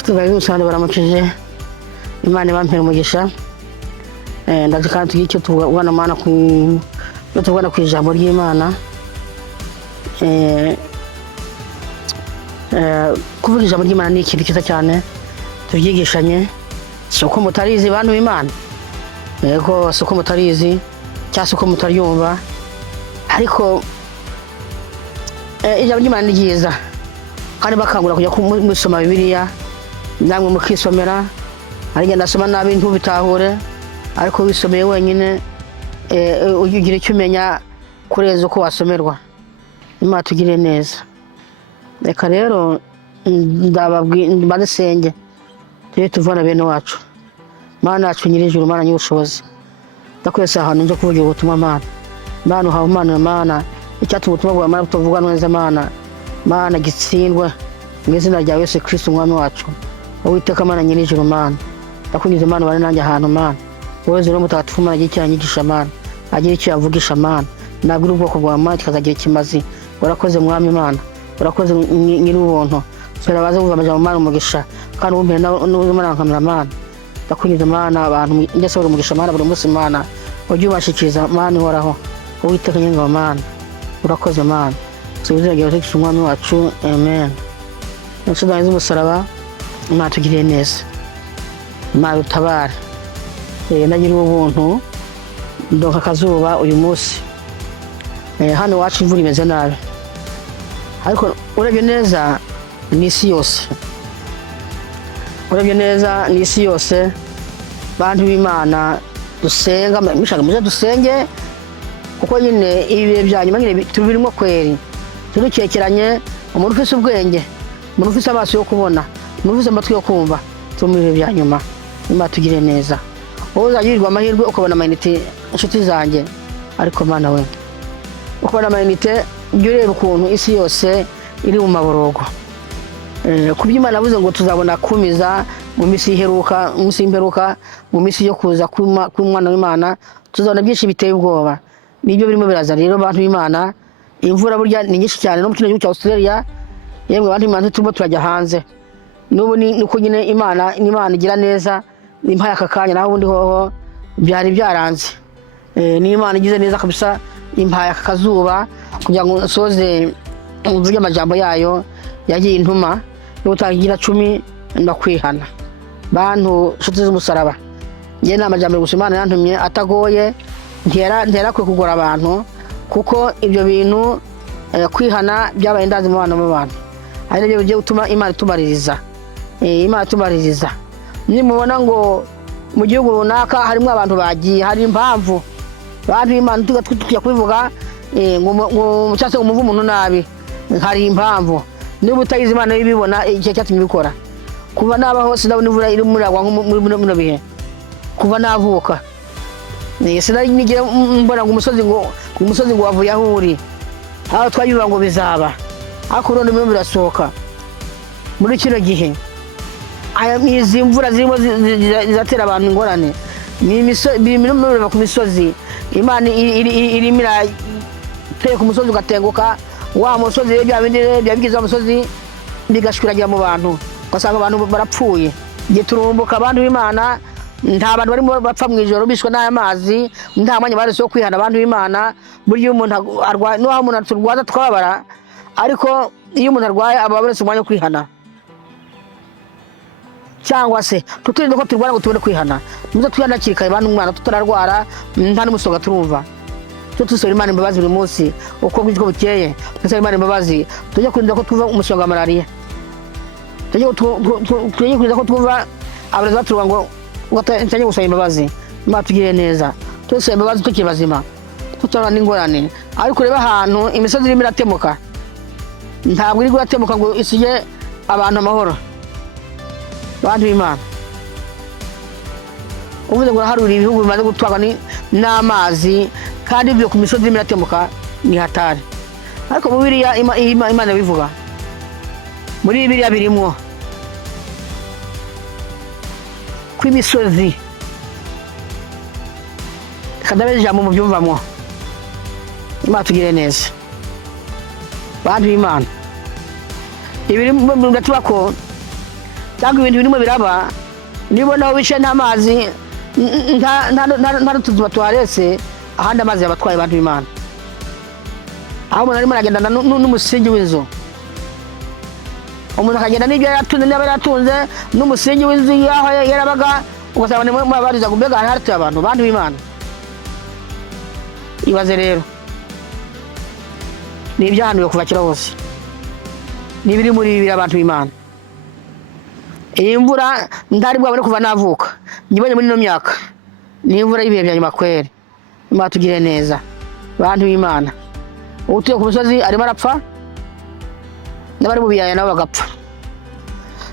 tugaye usanga baramukije Imana ibampera umugisha ndaje kandi tugiye cyo tubona mana ku tubona ku ijambo ry'Imana kuvuga ijambo ry'Imana ni ikintu cyiza cyane tubyigishanye soko mutarizi bantu b'Imana yego soko mutarizi cyase ko mutaryumva ariko ijambo ry'Imana ni ryiza kandi bakangura kujya kumusoma Bibiliya namwe mukisomera ari ngenda soma nabi ntubitahure ariko wisomeye wenyine ugira icyo umenya kurenza uko wasomerwa Imana tugire neza reka rero ndabasenge tuvana bene wacu Mana yacu nyir'ijuru Mana ny'ubushobozi ndakwese ahantu nje kuvugira ubutumwa Mana uhawe Mana icyatuma ubutumwa bwa Mana tuvuga neza Mana gitsindwe mu izina rya Yesu Kristo umwami wacu Uwiteka Mana nyir'ijuru Mana ndakunyuze Mana bari nanjye ahantu Mana wowe zero mutagatifu Mana y'icyanyigisha Mana agira icyo yavugisha Mana nabwira ubwoko bwa Mana kikazagira ikimazi urakoze mwami Mana urakoze nyir'ubuntu sera baze kuva amajambo Mana umugisha kandi wumve n'Imana nkamira Mana ndakunyuze Mana abantu ndetse umugisha Mana buri munsi Mana ujye ubashikiriza Mana ihoraho Uwiteka nyir'ingabo Mana urakoze Mana tuzira ryo Yesu umwami wacu amen nsudanze umusaraba Imana tugiriye neza Imana utabare nagira ubuntu ndonka akazuba uyu munsi hano wacu imvura imeze nabi ariko urebye neza ni isi yose urebye neza ni isi yose bantu b'Imana dusenga mishaka muze dusenge kuko nyine ibi byanyuma nyine tubirimo kweri turukekeranye umuntu ufite ubwenge umuntu ufite amaso yo kubona umuntu ufite amatwi yo kumva tumire byanyuma Imana tugire neza wowe uzagirirwa amahirwe ukabona amayinite inshuti zanjye ariko Mana we ukabona amayinite jya ureba ukuntu isi yose iri mu maborogo kuby'Imana avuze ngo tuzabona kumiza mu minsi y'iheruka mu minsi yo kuza k'umwana w'Imana tuzabona byinshi biteye ubwoba nibyo birimo biraza rero bantu b'Imana imvura burya ni nyinshi cyane no mu kino gihugu cya Australia yemwe bantu b'Imana turimo turajya hanze n'ubu nuko nyine Imana igira neza nimpaye aka kanya naho ubundi hoho byari byaranze ni Imana igize neza kabisa impaye aka kazuba kugira ngo nsoze mvuge amajambo yayo yagiye intuma n'utagira 10 ndakwihana bantu nshuti z'umusaraba ngiye n'amajambo gusa Imana yantumye atagoye ntera kwe kugora abantu kuko ibyo bintu kwihana byabaye ndazi mu bantu ari byo bigiye gutuma Imana itubaririza nimubona ngo mu gihugu runaka harimo abantu bagiye hari impamvu bantu Imana tujya kubivuga ngo cyase umuvu umuntu nabi hari impamvu niba utayizi Imana ibibona igihe cyatumye bikora kuva naba hose ndabona imvura iri muragwa muri bihe kuva navuka sinari nigira mbona ngo umusozi ngo wavuye aho uri aho twayuba ngo bizaba ariko none mu birasohoka muri kino gihe aya mizi imvura zirimo zizatera abantu ingorane birimo ku misozi Imana irimira teye ku musozi ugatenguka wa musozi byabigize umusozi bigashwiragira mu bantu basanga abantu barapfuye giye turumbuka abantu b'Imana nta bantu barimo bapfa mu ijoro bishwe n'amazi nta mwanya bari so kwihana abantu b'Imana buryo umuntu arwaye no umuntu aturwaza twabara ariko iyo umuntu arwaye ababonetse umwanya kwihana cyangwa se tutirinde ko turwara ngo tubone kwihana muze tuyana kirikaye bantu umwana tutararwara nta n'umusoga turumva tusaba Imana imbabazi buri munsi uko bw'icyo bukeye tusaba Imana imbabazi tujye kurinda ko tuva umusonga malaria tujye kurinda ko tuva abarezi baturuga ngo gatanye gusaba imbabazi Imana tugire neza tusaba imbabazi tukiri bazima tutabana n'ingorane ariko reba ahantu imisozi irimo iratemuka ntabwo iri guratemuka ngo isige abantu amahoro bantu b'Imana uvuze ngo haruri ibihugu bimaze gutwagwa n'amazi kandi ibyo ku misozi irimo iratemuka ni hatari ariko mu Bibiliya Imana bivuga muri Bibiliya birimo kw'imisozi kadabe ijambo mu byumvamo Imana tugire neza bantu b'Imana ibiri mu gatubako cyangwa ibintu birimo biraba nibona aho bishe n'amazi nta tuzuba tuharetse ahandi amazi yabatwaye abantu b'Imana aho umuntu arimo aragenda n'umusingi w'inzu umuntu akagenda n'ibyo yatunze n'aba yatunze n'umusingi w'inzu yaho yarabaga ugasanga nimwe mubariza gumbega haratuye abantu b'Imana ibaze rero ni ibyahanuwe kuva kera hose n'ibiri muri ibi abantu b'Imana iyi mvura ndari bwabone kuva navuka nyibonye muri no myaka ni imvura y'ibihe bya nyuma kwere Imana tugire neza abantu b'Imana utuye ku musozi arimo arapfa n'abari mu biyaya nabo bagapfa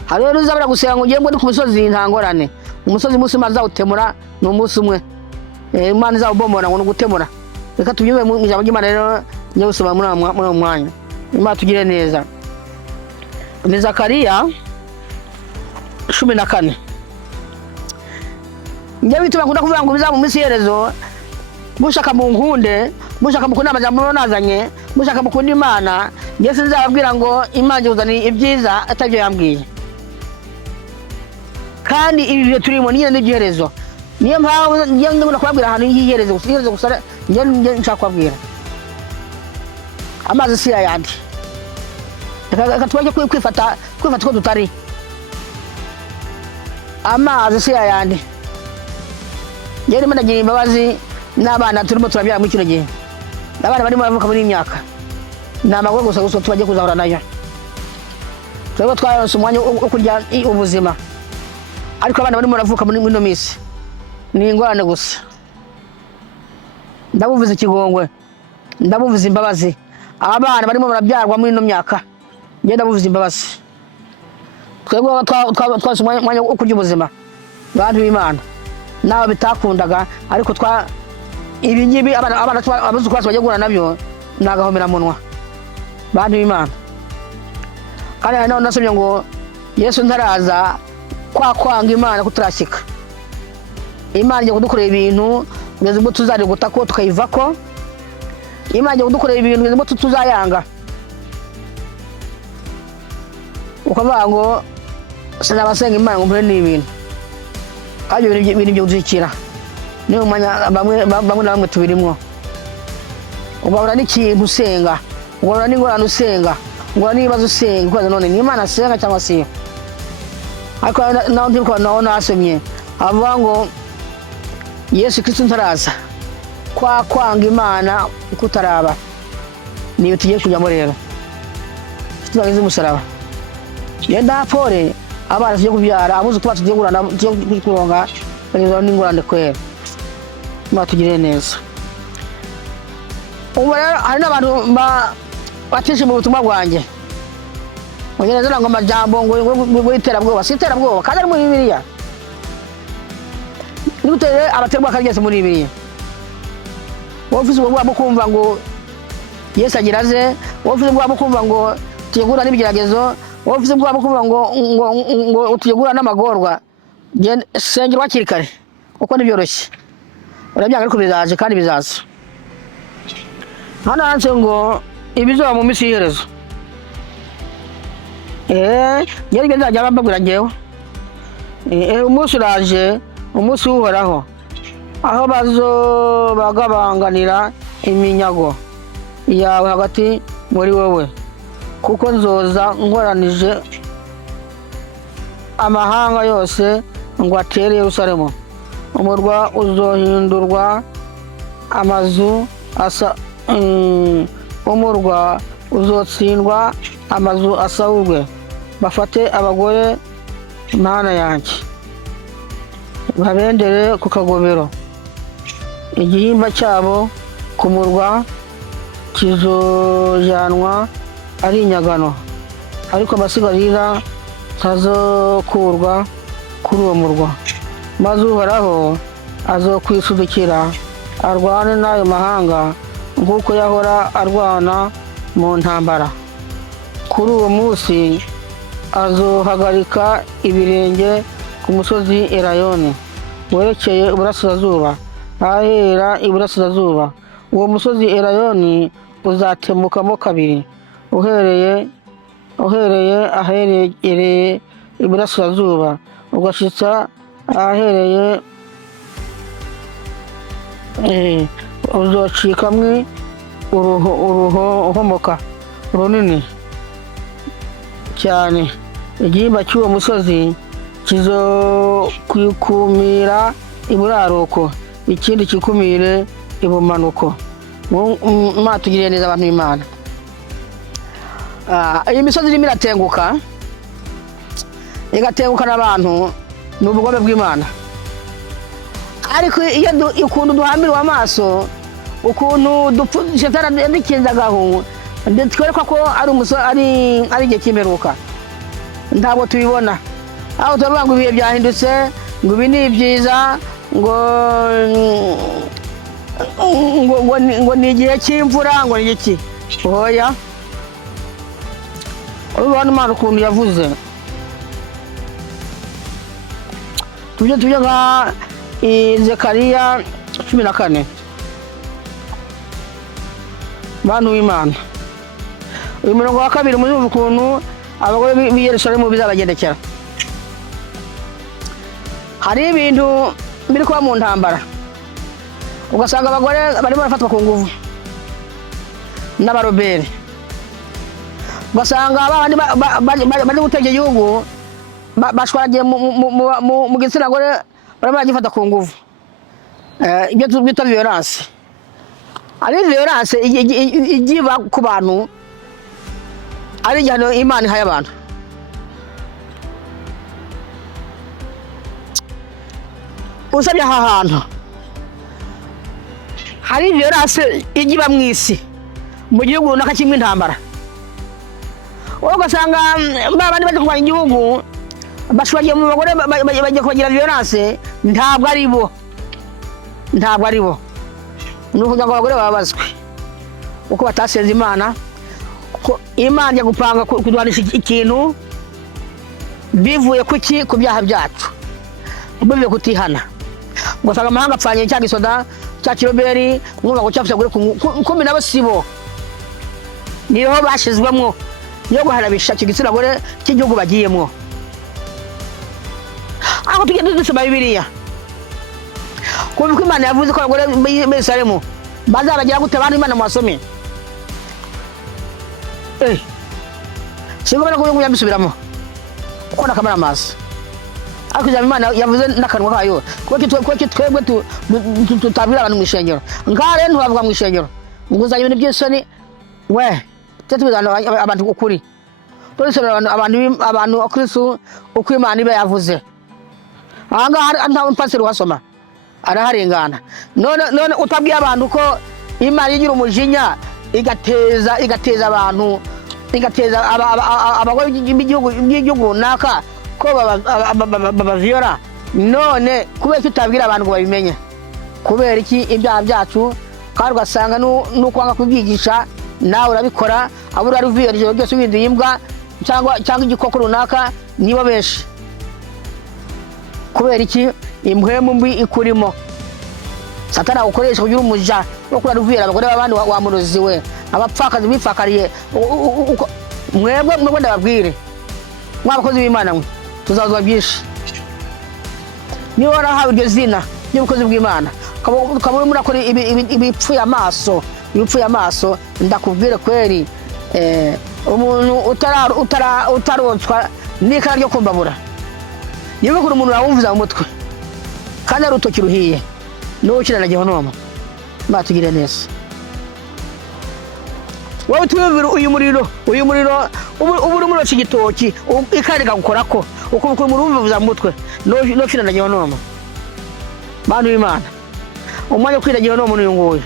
hari rero uzabara gusenga ngo ugiye ngo ku musozi nta ngorane umusozi munsi Imana zawutemura ni umunsi umwe Imana izawubomora ngo nugutemura reka tubyume mu ijambo ry'Imana rero njye gusoma muri uwo mwanya Imana tugire neza ni Zakariya 14 njye bituma nkunda kuvuga ngo biza mu minsi yerezo mushaka mu nkunde mushaka mukunda amajambo nazanye mushaka mukunda Imana njye sinzababwira ngo Imana uzani ibyiza atavyo yambwiye kandi ibi byo turimo niyo n'ibyerezo niyo mpamvu njye ngunda kubabwira ahantu yiyerezo gusa njye nshaka kubabwira amazi si yandi reka twaje kwifata ko tutari amazi si yandi njye ndimo ndagira imbabazi n'abana turimo turabyara muri kino gihe abana barimo bavuka muri imyaka n'amagoro gusa tubaje kuzahura nayo twebwe twaronse umwanya wo kurya ubuzima ariko abana barimo baravuka muri no minsi ni ingorane gusa ndabuvuze ikigongwe ndabuvuze imbabazi abana barimo barabyarwa muri no myaka njye ndabuvuze imbabazi twebwe twase umwanya wo kurya ubuzima abantu b'Imana nawe bitakundaga ariko ibi ngibi abana abazu kwase baje gura nabyo nagahomera munwa bantu b'Imana kandi naho nasomye ngo Yesu ntaraza kwanga Imana kuturashyika Imana igiye kudukorera ibintu ngeze ngo tuzari gutako tukayivako Imana igiye kudukorera ibintu ngeze ngo tuzayanga ukavuga ngo sinabasenga Imana ngo mpere n'ibintu ayo ibintu byo guzikira niyo mwanya bamwe na bamwe tubirimo ugahora n'ikintu usenga ugahora n'ingorane usenga ugahora n'ibibazo usenga kwaza none ni Imana asenga cyangwa se ariko naho ndiko naho nasomye avuga ngo Yesu Kristo ntaraza kwanga Imana kutaraba niyo tugiye kujyamo rero tubagize umusaraba yenda pore abana tugiye kubyara abuze kuba tugiye kuronga bageza n'ingorane kwera Imana tugire neza ubu rero hari n'abantu batishe mu butumwa bwanjye ngo amajambo ngo iterabwoba si iterabwoba kandi ari muri Bibiliya nibutere abaterwa kageze muri Bibiliya wofise ubwo bwo kumva ngo Yesu agira ze wofise ubwo bwo kumva ngo tuyegura n'ibigeragezo wofise ubwo bwo kumva ngo tuyegura n'amagorwa sengerwa kirikare uko nibyoroshye urabyanga ariko bizaje kandi bizaza hano hanze ngo ibizoba mu misi y'iherezo yari nzajya bababwira ngewe umunsi uraje umunsi uhoraho aho bazobagabanganira iminyago yawe hagati muri wowe kuko nzoza nkoranije amahanga yose ngo atere Yerusalemu umurwa uzohindurwa amazu asa umurwa uzotsindwa amazu asahurwe bafate abagore Mana yanjye babendere ku kagobero igihimba cyabo ku murwa kizojanwa ari inyagano ariko amasigarira tazokurwa kuri uwo murwa maze Uhoraho azokwisudukira arwane n'ayo mahanga nk'uko yahora arwana mu ntambara kuri uwo munsi azohagarika ibirenge ku musozi Erayoni werekeye iburasirazuba ahera iburasirazuba uwo musozi Erayoni uzatemukamo kabiri uhereye ahereye iburasirazuba ugashitsa ahereye uzocikamwe uruhomoka runini cyane. Igihimba cy'uwo musozi kizokwikumira iburaruko, ikindi kikumire ibumanuko. Mwatugiriye neza abantu b'Imana. Iyi misozi irimo iratenguka, igatenguka n'abantu, ni ubugome bw'Imana. Ariko iyo ukuntu duhambirwa amaso, ukuntu Shetani yadukinzagaho, twereka ko ari igihe cy'imperuka, ntabwo tubibona. Aho turavuga ngo ibihe byahindutse, ngo ibi ni byiza, ngo ni igihe cy'imvura, ngo ni iki. Oya, urabona Imana ukuntu yavuze. Tujye nka Zekariya 14, bantu b'Imana. Uyu murongo wa 2 muzumva ukuntu abagore b'i Yerusalemu bizabagendekera. Hari ibintu biri kuba mu ntambara, ugasanga abagore barimo barafatwa ku nguvu n'abaroberi, ugasanga abandi bari gutegeka igihugu bashwaragiye mu gitsina gore, barimo baragifata ku nguvu. Ibyo bita violence. Ari violence igiba ku bantu, ari igihano Imana ihaye abantu. Usabye aha hantu hari violence igiba mu isi, mu gihugu runaka kimwe intambara, ugasanga babandi baje kurwanya igihugu bashwagiye mu bagore bagiye kugira violence. Ntabwo ari bo, ni ukugira ngo abagore babazwe uko batasenze Imana, ko Imana ya gupanga kuduhanisha ikintu bivuye ku byaha byacu, bivuye kutihana. Ugasanga amahanga apfanye cya gisoda cya kiroberi, mwumva ngo cyafashe gure kumbi nabo sibo, niho bashizwemwo yo guharabisha igitsina gore cy'igihugu bagiyemwo. Aho tugende dusoma Bibiliya, kuko Imana yavuze ko abagore b'i Yerusalemu bazabagira gute abantu Imana mwasomye. Singomera ko yabisubiramo uko nakamara amazi. Ariko Imana yavuze n'akanwa kayo, kuko twebwe tutabira abantu mu ishengero. Ngare ntubavuga mu ishengero nguzanye ibintu by'isoni, we tetubizana abantu ukuri, turisomera abantu Kristo uko Imana ibe yavuze. Ahangaha nta pastor wasoma araharengana. None utabwiye abantu ko Imana igira umujinya igateza abantu, igateza abagore b'igihugu runaka ko babaviyora. None kubera tutabwira abantu ngo babimenye, kubera iki ibyaha byacu, kandi ugasanga n'ukwanga kubyigisha nawe urabikora, abo uraruviyora ijoro ryose winduye imbwa cyangwa igikoko runaka, nibo benshi. Kubera iki? Impwemu mbi ikurimo, Satani agukoresha kugira umuja wo kuraruviyora abagore b'abandi wamurozi we, abapfakazi bifakariye. Mwebwe ndababwire, mwabakozi b'Imana mwe, tuzazwa byinshi. Niba warahawe iryo zina ry'ubukozi bw'Imana, ukaba murakora ibipfuye amaso, ndakubwire kweri, umuntu utaronswa n'ikara ryo kumbabura, niba kuri umuntu wawumviza mu mutwe kandi ari urutoki ruhiye, n'uwo ukina na Gehinomu. Batugire neza. Wowe twumvira uyu muriro ubu uri muri igitoki, ikara rikagukorako, ukumva umuntu wumviza mu mutwe, n'uwo ukina na Gehinomu. Bantu b'Imana, umwanya wo kwira Gehinomu n'uyu nguyu.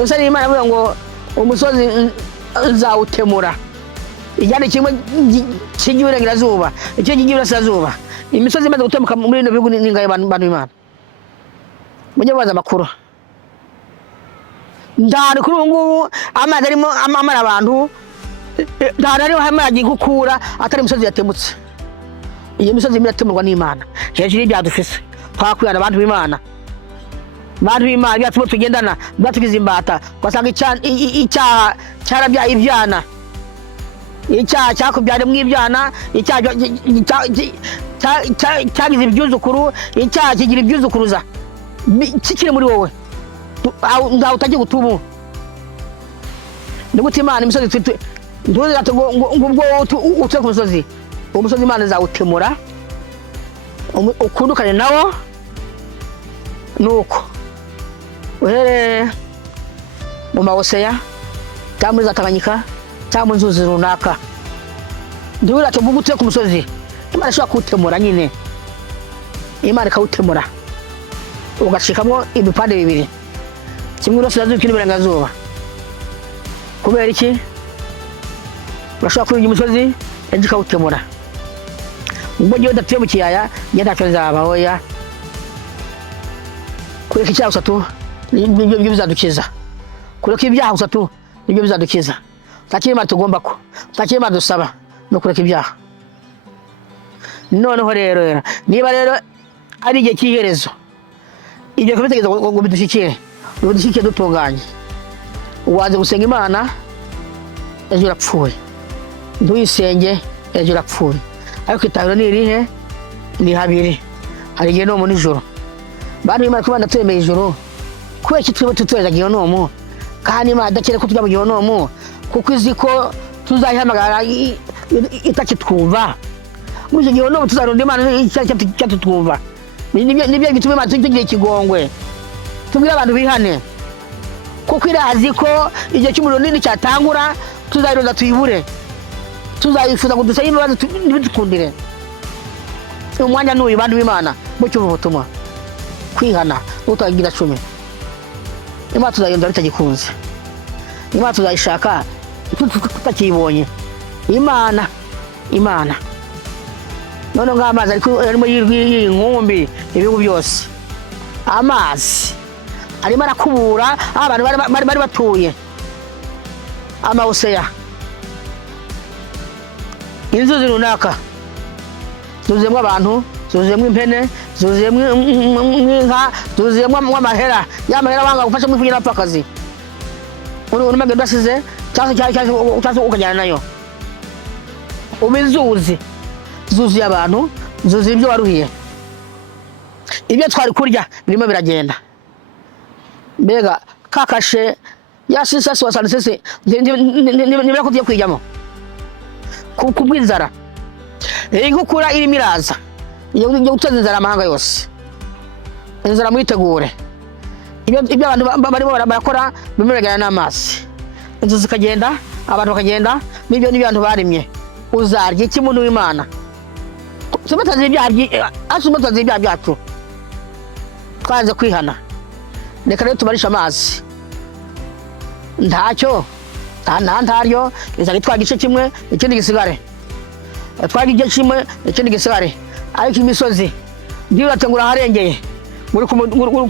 Ese ni Imana ivuga ngo umusozi nzawutemura, igihande kimwe cy'iburengerazuba, icyo cy'iburasirazuba. Imisozi imaze gutemuka muri bino bihugu n'ingahe bantu b'Imana? Mujye mubaza amakuru. Ndari kuri ubu ngubu amazi arimo amara abantu, ndari ariho amazi gukura atari imisozi yatemutse. Iyo misozi iratemurwa n'Imana. Hejuru y'ibyaha dufise, twakwirana abantu b'Imana. Bantu b'Imana byatuma tugendana, byatugize imbata, ugasanga icyaha cyarabyaye ibyana. icyaha cyakubyara mu ibyana, icyaha cyagize ibyuzukuru, icyaha kigira ibyuzukuruza kikiri muri wowe, ntawe utagiye gutubu. Ni gute Imana imisozi ntuzirate ngo utuye ku musozi, uwo musozi Imana izawutemura ukundukane nawo. Nuko uhereye mu Mahoseya cyangwa muri za Tanganyika cyangwa mu nzuzi runaka, ntuzirate ngo utuye ku musozi, Imana ishobora kuwutemura nyine, Imana ikawutemura ugacikamo ibipande bibiri, kimwe iburasirazuba ikindi iburengerazuba. Kubera iki? Urashobora kurinda umusozi ejo ikawutemura. Ubwo gihe udatuye mu kiyaya njye ntacyo nzaba, oya. Kureka icyaha gusa tu nibyo bizadukiza, kureka ibyaha gusa tu nibyo bizadukiza. Ntakiri Imana tugomba ko, ntakiri Imana dusaba, no kureka ibyaha. Noneho rero niba rero ari igihe cy'iherezo, ibyo kubitegeza ngo bidushyikire dutunganye, waze gusenga Imana ejo urapfuye, ntuyisenge ejo urapfuye. Ariko itahiro ni irihe? Ni habiri. Hari igihe no mu nijoro, bantu Imana kubana turemeye ijoro, kubera iki twebwe tutoreza gihonomo? Kandi Imana idakere ko tujya mu gihonomo, kuko izi ko tuzayihamagara itakitwumva. Muri icyo gihonomo tuzaronda Imana icyatutwumva. Nibyo bituma Imana tugira ikigongwe, tubwire abantu bihane, kuko irazi ko igihe cy'umuriro nini cyatangura tuzayironda tuyibure, tuzayifuza ngo dusabe imbabazi ntibidukundire. Umwanya n'uyu bantu b'Imana mucyumva ubutumwa, kwihana utagira 10. Imana tuzayonda bitagikunze, Imana tuzayishaka tutakibonye. Imana none nk'amazi arimo y'inkumbi ibihugu byose, amazi arimo arakubura abantu bari batuye. Amahoseya, inzuzi runaka zuzuyemo abantu, zuzuyemo impene, zuzuyemo inka, zuzuyemo amahera. Ya mahera wanga gufasha mu ifugira n'apakazi, urumage ndasize cyangwa ukajyana nayo. Ubizuzi zuzuye abantu, zuzuye ibyo waruhiye, ibyo twari kurya birimo biragenda. Mbega kakashe ya sisi wasanise nibira kugiye kwijyamo kubwinzara. Igukura irimo iraza, iyo guteza inzara amahanga yose, inzara mwitegure. Ibyo abantu barimo barakora birimo biragenda n'amazi, inzu zikagenda, abantu bakagenda, n'ibyo abantu barimye. Uzarya iki muntu w'Imana? Tumataze ibyaha byacu, twanze kwihana. Reka rero tubarisha amazi, ntacyo ntaryo izari twagice kimwe ikindi gisigare, twagice kimwe ikindi gisigare. Ariko imisozi ndiratengura harengeye muri ku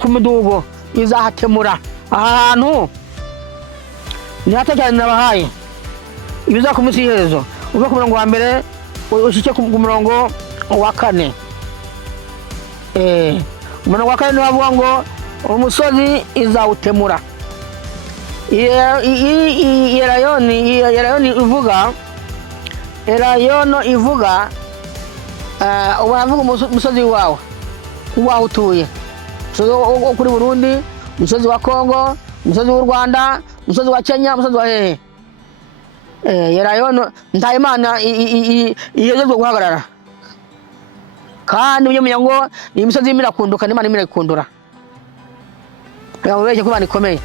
mudugo izahatemura ahantu nihatajyana nabahaye. Ibiza ku munsi iherezo uva ku murongo wa mbere ushike ku murongo wa 4. Umurongo wa 4 navuga ngo umusozi izawutemura. Erayono ivuga ubavuga umusozi wawe utuye, umusozi kuri Burundi, umusozi wa Kongo, umusozi w'u Rwanda, umusozi wa Kenya, umusozi wa hehe. Erayono nta Imana iyezezwe guhagarara, kandi umenye ngo iyi misozi irimo irakunduka, Imana irimo irayikundura. Yabeshye ko Imana ikomeye.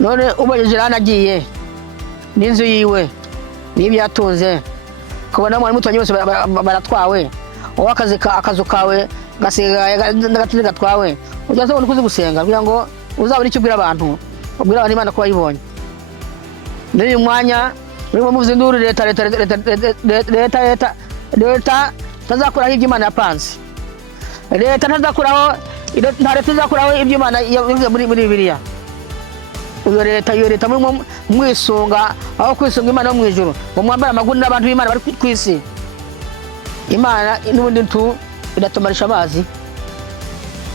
None ubajije ranagiye n'inzu yiwe n'ibyo yatunze, kubona mwari mutonye bose baratwawe, wowe akazu kawe gasigaye n'agatinde gatwawe. Ujyaze ubona kuzi gusenga kugira ngo uzabone icyo ubwira abantu, ubwira abantu Imana ko bayibonye. N'uyu mwanya urimo muvuze induru leta tazakuraho ibyo Imana yapanze. Leta ntazakuraho, nta leta izakuraho ibyo Imana yavuze muri Bibiliya. Iyo leta muri mwisunga aho kwisunga Imana yo mu ijuru, ngo mwambara amaguni n'abantu b'Imana bari ku isi. Imana n'ubundi iratumarisha amazi.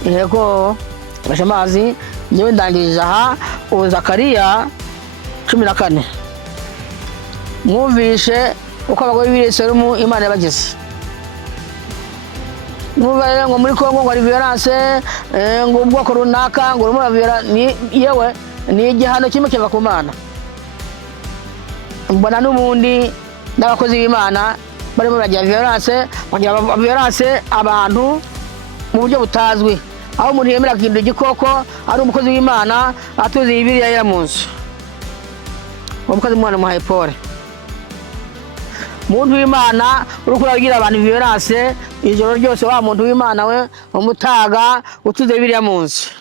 Yego tumarisha amazi. Nyewe ndangiriza aha Zakariya 14. mwumvishe uko abagore b'i Yerusalemu Imana yabagize. Mwumva rero ngo muri Kongo ngo hari violence, ngo ubwoko runaka ngo yewe ni igihano kimwe kiva ku Mana. Mbona n'ubundi n'abakozi b'Imana barimo bagira violence abantu mu buryo butazwi, aho umuntu yemera kugira igikoko ari umukozi w'Imana atuzi Bibiliya yera mu nzu. Umukozi w'Imana muhaye pole. Muntu w'Imana urukura agira abantu violence ijoro ryose, wa muntu w'Imana we umutaga utuze Bibiliya mu nzu,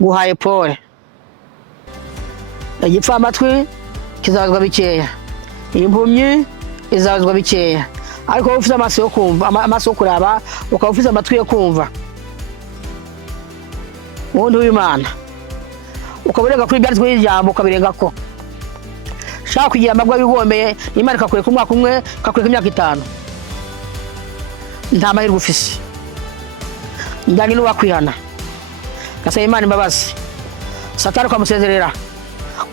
guhaye pole. Igipfa amatwi kizabazwa bikeya, impumyi izabazwa bikeya, ariko ufite amaso yo kumva, amaso yo kuraba, ukaba ufite amatwi yo kumva, muntu w'Imana ukaburenga kuri byanditswe y'ijambo ukabirenga ko shaka kugira amagwa bigombeye Imana ikakureka umwaka umwe ikakureka imyaka 5, nta mahirwe ufise. Njyanye n'uwakwihana gasaba Imana imbabazi. Satani ukamusezerera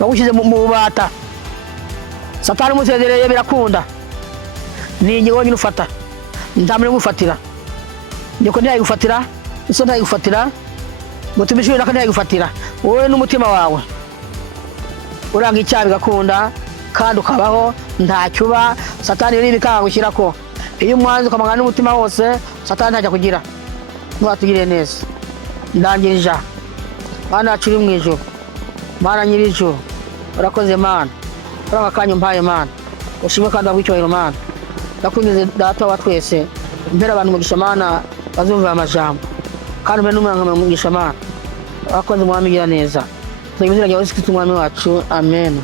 wagushyize mu bubata. Satani umusezereye birakunda, ni njye wonyine ufata, nta muntu ugufatira. Nyoko ntiyayigufatira, iso ntayigufatira, mutubishuri naka ntiyayigufatira. Wowe n'umutima wawe uranga icyaha bigakunda kandi ukabaho ntacyo uba. Satani yari bikangushyira ko iyo umwanzi ukamagana n'umutima wose Satani ntajya kugira. Ntiwatugire neza. Ndangirije Mana yacu iri mu ijuru, Mana nyir'ijuru, urakoze Mana, uranga kanya umpaye Mana, ushimwe kandi wabwicyubahiro Mana. Ndakunyuze Data wa twese, mbere abantu umugisha Mana bazumva amajambo, kandi mbere n'umwana umugisha Mana. Urakoze Mwami gira neza. Tuzimizira Yesu Kristo Umwami wacu, amen.